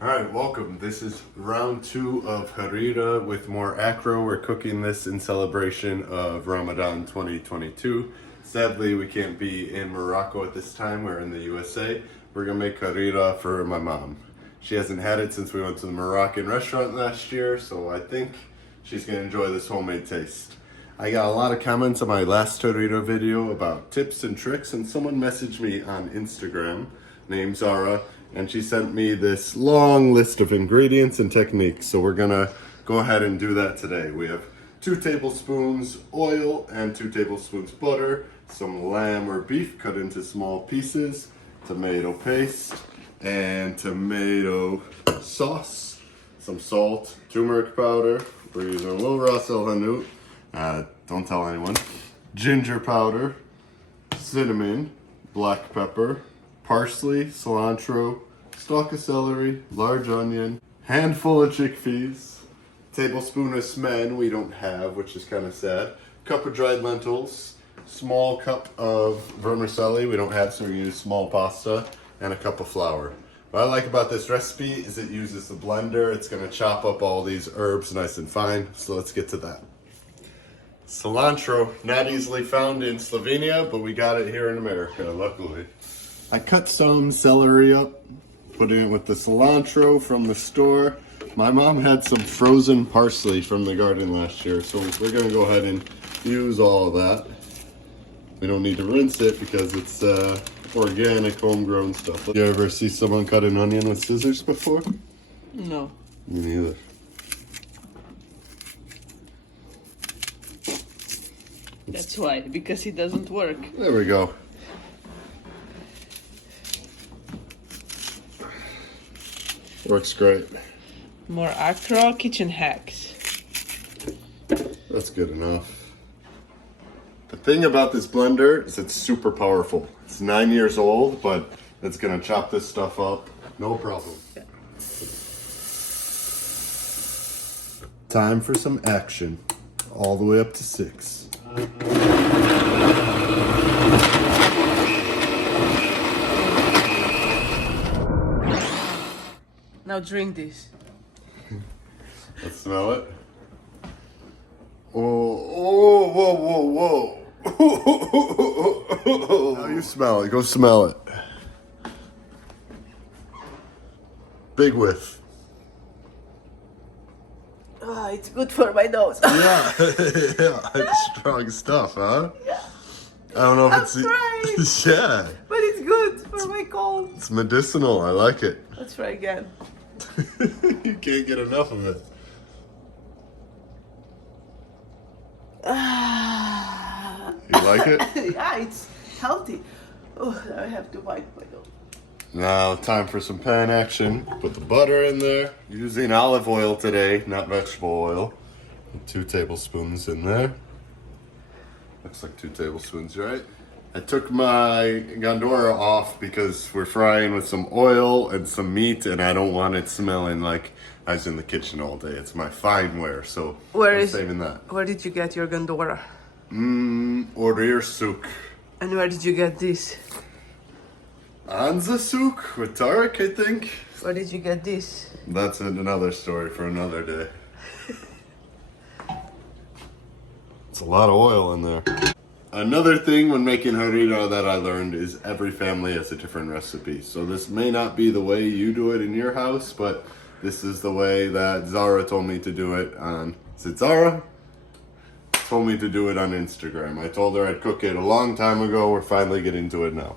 Alright, welcome. This is round 2 of Harira with more acro. We're cooking this in celebration of Ramadan 2022. Sadly, we can't be in Morocco at this time. We're in the USA. We're going to make Harira for my mom. She hasn't had it since we went to the Moroccan restaurant last year, so I think she's going to enjoy this homemade taste. I got a lot of comments on my last Harira video about tips and tricks, and someone messaged me on Instagram named Zara, and she sent me this long list of ingredients and techniques. So we're gonna go ahead and do that today. We have 2 tablespoons oil and 2 tablespoons butter, some lamb or beef cut into small pieces, tomato paste, and tomato sauce, some salt, turmeric powder. We're using a little ras el hanout, don't tell anyone, ginger powder, cinnamon, black pepper, parsley, cilantro, stalk of celery, large onion, handful of chickpeas, tablespoon of smen we don't have, which is kind of sad, cup of dried lentils, small cup of vermicelli we don't have, so we use small pasta, and a cup of flour. What I like about this recipe is it uses the blender. It's going to chop up all these herbs nice and fine, so let's get to that. Cilantro, not easily found in Slovenia, but we got it here in America, luckily. I cut some celery up, putting it with the cilantro from the store. My mom had some frozen parsley from the garden last year, so we're gonna go ahead and use all of that. We don't need to rinse it because it's organic, homegrown stuff. You ever see someone cut an onion with scissors before? No. Me neither. That's why, because it doesn't work. There we go. Works great. More acro kitchen hacks. That's good enough. The thing about this blender is it's super powerful. It's 9 years old, but it's gonna chop this stuff up, no problem. Yeah. Time for some action. All the way up to 6. Now drink this. Let's smell it. Oh, whoa. Now you smell it. Go smell it. Big whiff. Ah, it's good for my nose. Yeah, it's strong stuff, huh? Yeah. I don't know if I'm it's trying. yeah. But it's good for my cold. It's medicinal. I like it. Let's try again. You can't get enough of it. Ah. You like it? Yeah, it's healthy. Oh, now I have to bite my nose. Now, time for some pan action. Put the butter in there. Using olive oil today, not vegetable oil. 2 tablespoons in there. Looks like 2 tablespoons, right? I took my gondora off because we're frying with some oil and some meat, and I don't want it smelling like I was in the kitchen all day. It's my fine wear, so I'm saving that. Where did you get your gondora? Order souk. And where did you get this? Anza souk with Tumeric, I think. Where did you get this? That's another story for another day. It's a lot of oil in there. Another thing when making harira that I learned is every family has a different recipe. So this may not be the way you do it in your house, but this is the way that Zara told me to do it on... Is it Zara? Told me to do it on Instagram. I told her I'd cook it a long time ago. We're finally getting to it now.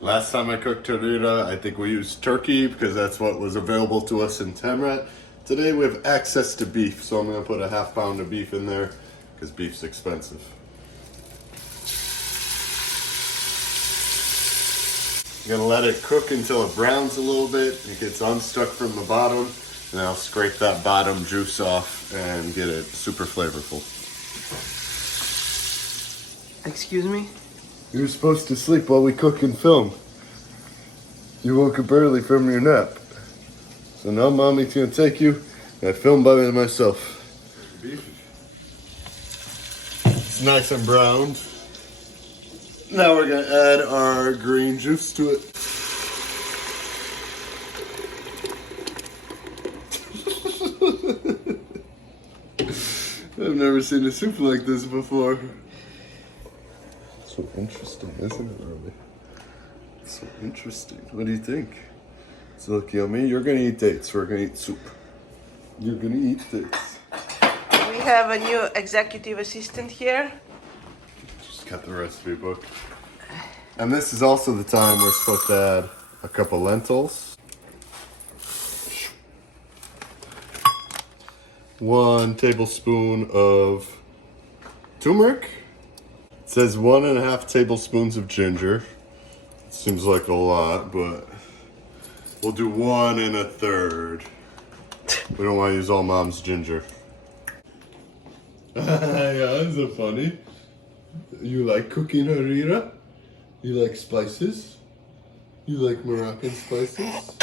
Last time I cooked harira, I think we used turkey because that's what was available to us in Tumeric. Today we have access to beef, so I'm going to put a half pound of beef in there because beef's expensive. I'm going to let it cook until it browns a little bit. It gets unstuck from the bottom, and I'll scrape that bottom juice off and get it super flavorful. Excuse me? You were supposed to sleep while we cook and film. You woke up early from your nap. So now mommy's gonna take you and I film by myself. It's nice and browned. Now we're gonna add our green juice to it. I've never seen a soup like this before. So interesting, isn't it, Robbie? It's so interesting. What do you think? Does it look yummy? You're gonna eat dates. We're gonna eat soup. You're gonna eat dates. We have a new executive assistant here. Just got the recipe book. And this is also the time we're supposed to add a cup of lentils. 1 tablespoon of turmeric. It says 1.5 tablespoons of ginger. It seems like a lot, but we'll do 1 1/3. We don't want to use all mom's ginger. Yeah, is it funny? You like cooking, Harira? You like spices? You like Moroccan spices?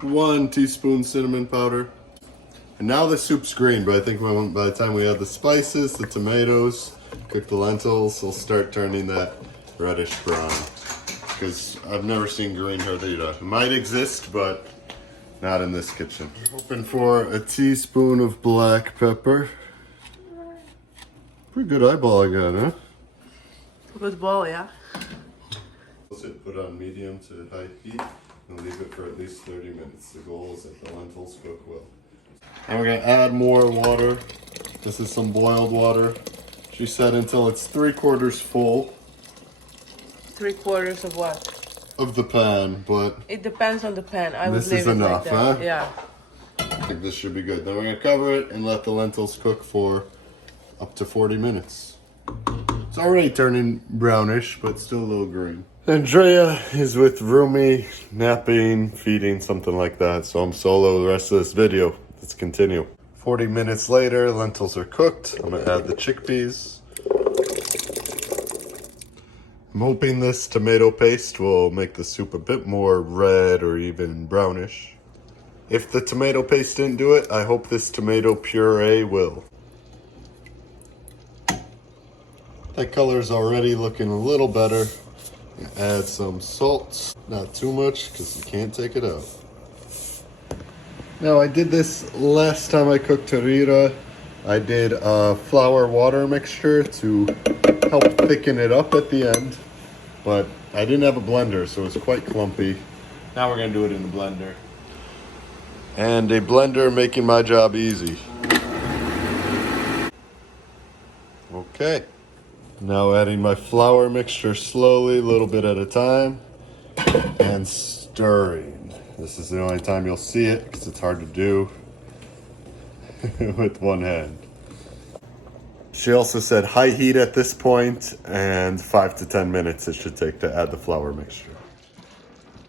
1 teaspoon cinnamon powder. And now the soup's green, but I think by the time we add the spices, the tomatoes, cook the lentils, it'll start turning that reddish brown. Because I've never seen green harira. It might exist, but not in this kitchen. Hoping for a teaspoon of black pepper. Pretty good eyeball I got, huh? Good ball, yeah. Put on medium to high heat and leave it for at least 30 minutes. The goal is that the lentils cook well. And we're gonna add more water. This is some boiled water. She said until it's 3/4 full. 3/4 of what? Of the pan, but It depends on the pan. I would this leave is it enough, like that. huh? Yeah. I think this should be good. Then we're gonna cover it and let the lentils cook for up to 40 minutes. It's already turning brownish, but still a little green. Andrea is with Rumi, napping, feeding, something like that. So I'm solo the rest of this video. Let's continue. 40 minutes later, lentils are cooked. I'm gonna add the chickpeas. I'm hoping this tomato paste will make the soup a bit more red or even brownish. If the tomato paste didn't do it, I hope this tomato puree will. That color's already looking a little better. Add some salt, not too much because you can't take it out. Now I did this last time I cooked harira. I did a flour water mixture to help thicken it up at the end, but I didn't have a blender, so it was quite clumpy. Now we're gonna do it in the blender. And a blender making my job easy. Okay. Now adding my flour mixture slowly, a little bit at a time, and stirring. This is the only time you'll see it because it's hard to do with one hand. She also said high heat at this point and 5 to 10 minutes it should take to add the flour mixture.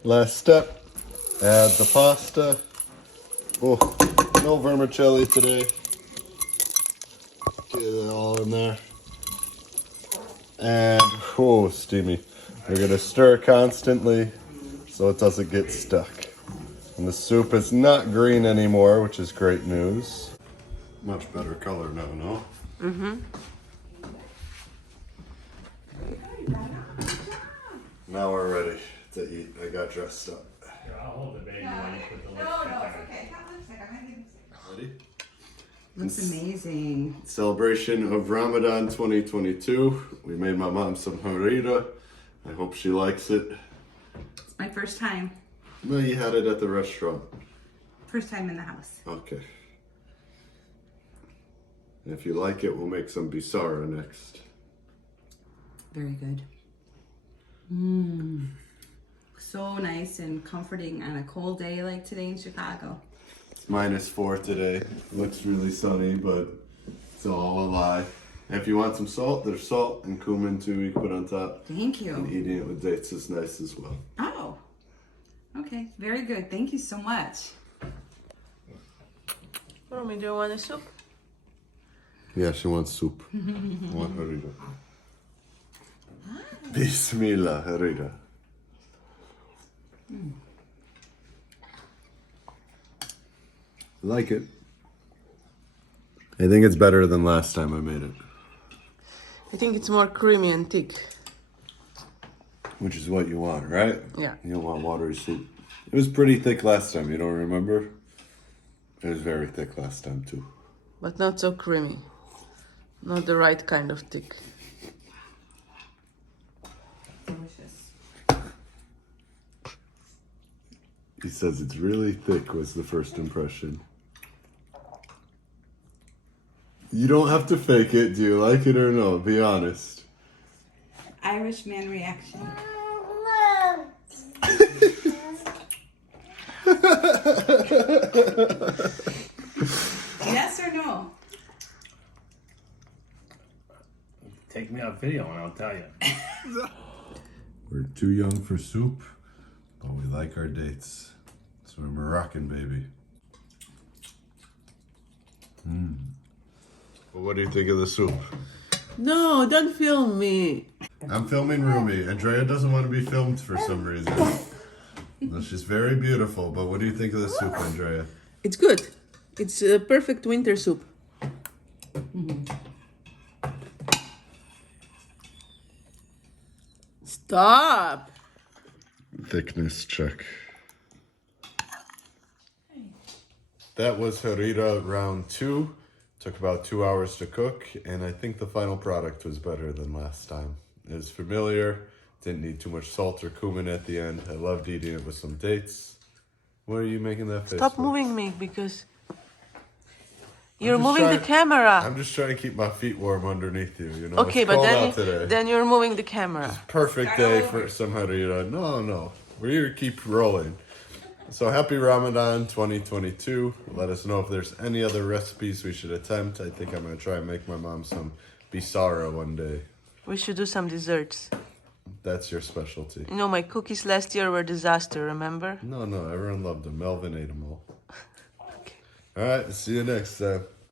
Last step, add the pasta. Oh, no vermicelli today. Get it all in there. And, oh, steamy. We're gonna stir constantly so it doesn't get stuck. And the soup is not green anymore, which is great news. Much better color now, no? Mm-hmm. Now we're ready to eat. I got dressed up. Here, I'll hold the baby while you put the lipstick on. Okay, have lipstick. I'm gonna Ready? Looks amazing. Celebration of Ramadan 2022. We made my mom some harira. I hope she likes it. It's my first time. Well, you had it at the restaurant. First time in the house. Okay. And if you like it, we'll make some bisara next. Very good. Mmm. So nice and comforting on a cold day like today in Chicago. It's -4 today. Looks really sunny, but it's all a lie. And if you want some salt, there's salt and cumin too you can put on top. Thank you. And eating it with dates is nice as well. Oh. Okay, very good. Thank you so much. Rumi, do you want a soup? Yeah, she wants soup. I want harira. Bismillah, harira. Like it. I think it's better than last time I made it. I think it's more creamy and thick. Which is what you want, right? Yeah. You don't want watery soup. It was pretty thick last time, you don't remember? It was very thick last time too. But not so creamy. Not the right kind of thick. Delicious. He says it's really thick was the first impression. You don't have to fake it. Do you like it or no? Be honest. Irishman reaction. Yes or no? Take me off video and I'll tell you. We're too young for soup, but we like our dates. So we're Moroccan, baby. Well, what do you think of the soup? No, don't film me. I'm filming Rumi. Andrea doesn't want to be filmed for some reason. No, she's very beautiful, but what do you think of the soup, Andrea? It's good. It's a perfect winter soup. Stop. Thickness check. That was Harira round 2. Took about 2 hours to cook, and I think the final product was better than last time. It was familiar, didn't need too much salt or cumin at the end. I loved eating it with some dates. What are you making that face Stop for? moving me because you're just moving the trying- camera. I'm just trying to keep my feet warm underneath you, you know. Okay, It's but cold out then today. then you're moving the camera. Perfect day for some Harira. No. We're here to keep rolling. So happy Ramadan 2022. Let us know if there's any other recipes we should attempt. I think I'm going to try and make my mom some bisara one day. We should do some desserts. That's your specialty. You know, my cookies last year were a disaster, remember? No, everyone loved them. Melvin ate them all. Okay. All right, see you next time.